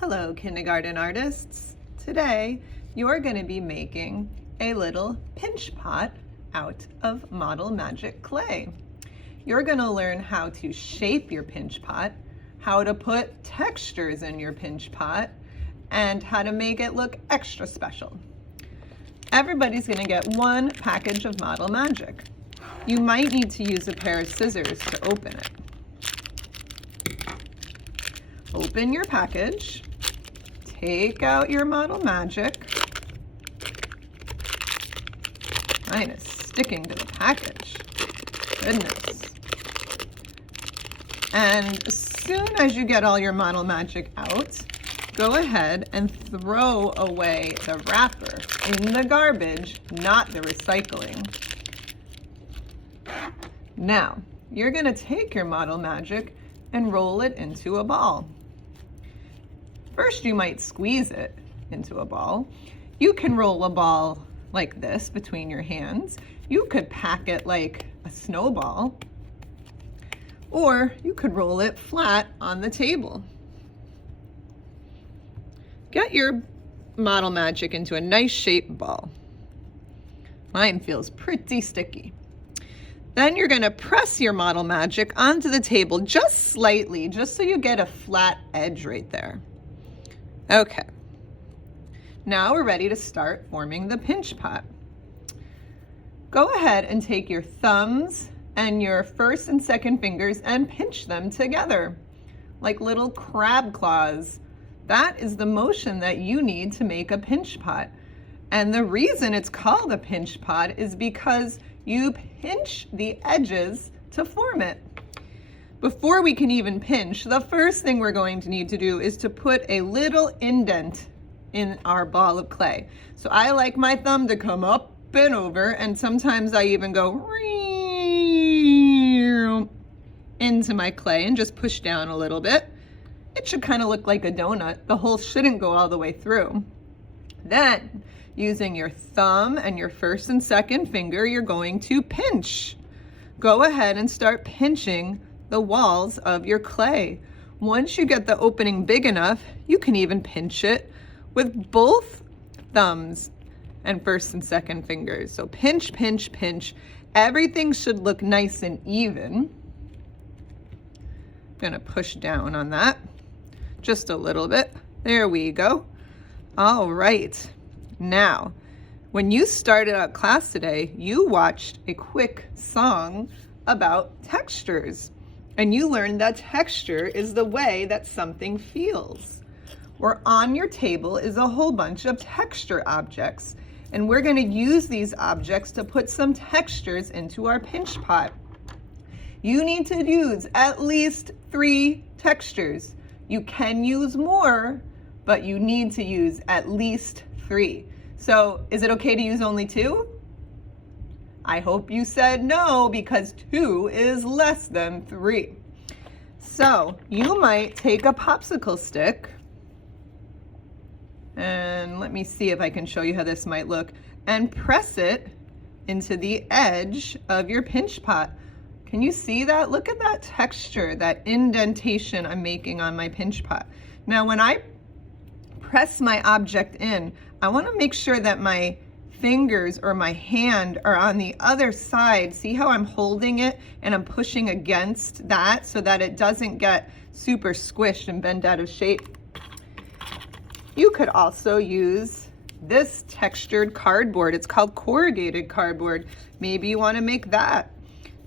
Hello, kindergarten artists. Today, you're going to be making a little pinch pot out of Model Magic clay. You're going to learn how to shape your pinch pot, how to put textures in your pinch pot, and how to make it look extra special. Everybody's going to get one package of Model Magic. You might need to use a pair of scissors to open it. Open your package. Take out your Model Magic. Mine is sticking to the package. Goodness. And as soon as you get all your Model Magic out, go ahead and throw away the wrapper in the garbage, not the recycling. Now, you're going to take your Model Magic and roll it into a ball. First, you might squeeze it into a ball. You can roll a ball like this between your hands. You could pack it like a snowball, or you could roll it flat on the table. Get your Model Magic into a nice shaped ball. Mine feels pretty sticky. Then you're going to press your Model Magic onto the table just slightly, just so you get a flat edge right there. Okay, now we're ready to start forming the pinch pot. Go ahead and take your thumbs and your first and second fingers and pinch them together like little crab claws. That is the motion that you need to make a pinch pot. And the reason it's called a pinch pot is because you pinch the edges to form it. Before we can even pinch, the first thing we're going to need to do is to put a little indent in our ball of clay. So I like my thumb to come up and over, and sometimes I even go into my clay and just push down a little bit. It should kind of look like a donut. The hole shouldn't go all the way through. Then, using your thumb and your first and second finger, you're going to pinch. Go ahead and start pinching the walls of your clay. Once you get the opening big enough, you can even pinch it with both thumbs and first and second fingers. So pinch, pinch, pinch. Everything should look nice and even. I'm gonna push down on that just a little bit. There we go. All right. Now, when you started out class today, you watched a quick song about textures. And you learned that texture is the way that something feels. Or on your table is a whole bunch of texture objects. And we're going to use these objects to put some textures into our pinch pot. You need to use at least 3 textures. You can use more, but you need to use at least 3. So is it okay to use only 2? I hope you said no, because 2 is less than 3. So you might take a popsicle stick, and let me see if I can show you how this might look, and press it into the edge of your pinch pot. Can you see that? Look at that texture, that indentation I'm making on my pinch pot. Now when I press my object in, I want to make sure that my fingers or my hand are on the other side. See how I'm holding it and I'm pushing against that so that it doesn't get super squished and bent out of shape. You could also use this textured cardboard. It's called corrugated cardboard. Maybe you want to make that.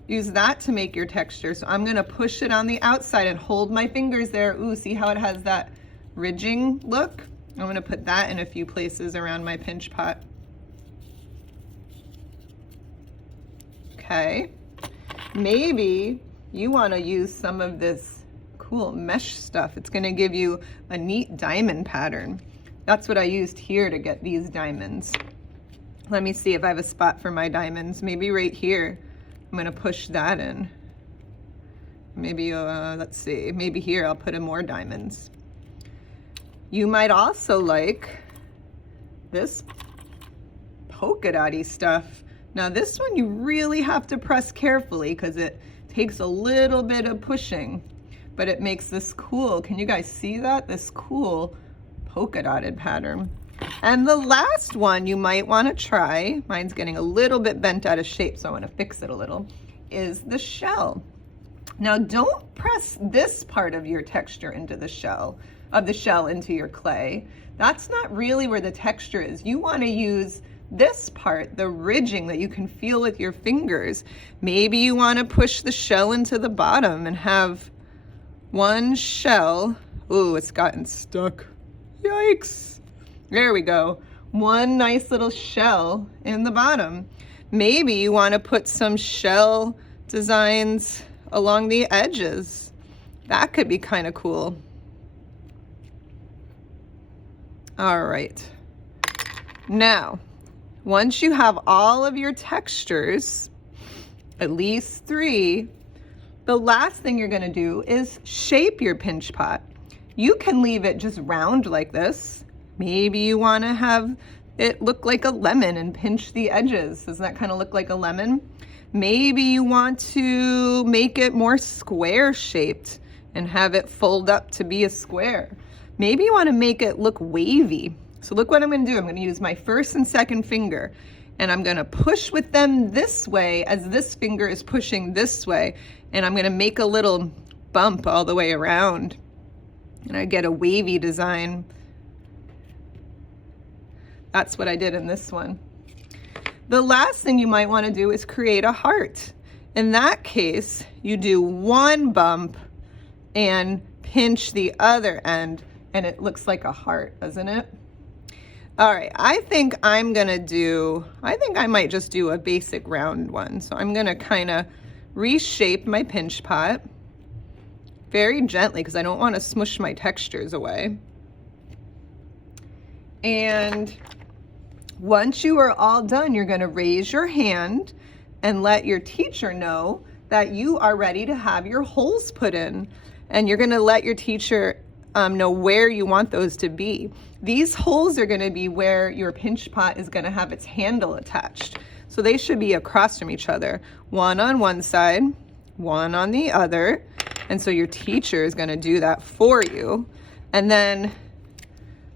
Use that to make your texture. So I'm going to push it on the outside and hold my fingers there. Ooh, see how it has that ridging look? I'm going to put that in a few places around my pinch pot. Okay, maybe you want to use some of this cool mesh stuff. It's going to give you a neat diamond pattern. That's what I used here to get these diamonds. Let me see if I have a spot for my diamonds. Maybe right here. I'm going to push that in. Maybe, let's see, maybe here I'll put in more diamonds. You might also like this polka dotty stuff. Now this one you really have to press carefully because it takes a little bit of pushing. but it makes this cool, can you guys see that? This cool polka dotted pattern. And the last one you might want to try, mine's getting a little bit bent out of shape, so I want to fix it a little, is the shell. Now don't press this part of your texture into the shell, into your clay. That's not really where the texture is. You want to use this part, the ridging that you can feel with your fingers. Maybe you want to push the shell into the bottom and have one shell. Ooh, it's gotten stuck. Yikes. There we go. One nice little shell in the bottom. Maybe you want to put some shell designs along the edges. That could be kind of cool. All right. Now, once you have all of your textures, at least 3, the last thing you're going to do is shape your pinch pot. You can leave it just round like this. Maybe you want to have it look like a lemon and pinch the edges. Does that kind of look like a lemon? Maybe you want to make it more square shaped and have it fold up to be a square. Maybe you want to make it look wavy. So look what I'm going to do. I'm going to use my first and second finger, and I'm going to push with them this way as this finger is pushing this way, and I'm going to make a little bump all the way around, and I get a wavy design. That's what I did in this one. The last thing you might want to do is create a heart. In that case, you do one bump and pinch the other end, and it looks like a heart, doesn't it? All right, I think I might just do a basic round one. So I'm gonna kind of reshape my pinch pot very gently because I don't want to smush my textures away. And once you are all done, you're gonna raise your hand and let your teacher know that you are ready to have your holes put in. And you're gonna let your teacher know where you want those to be. These holes are gonna be where your pinch pot is gonna have its handle attached. So they should be across from each other. One on one side, one on the other. And so your teacher is gonna do that for you. And then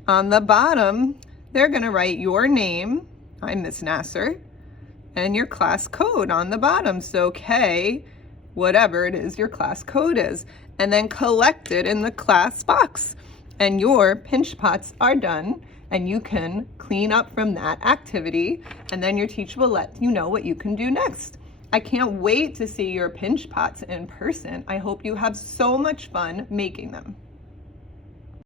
on the bottom, they're gonna write your name, I'm Miss Nasser, and your class code on the bottom. So K, whatever it is your class code is, and then collect it in the class box. And your pinch pots are done, and you can clean up from that activity, and then your teacher will let you know what you can do next. I can't wait to see your pinch pots in person. I hope you have so much fun making them.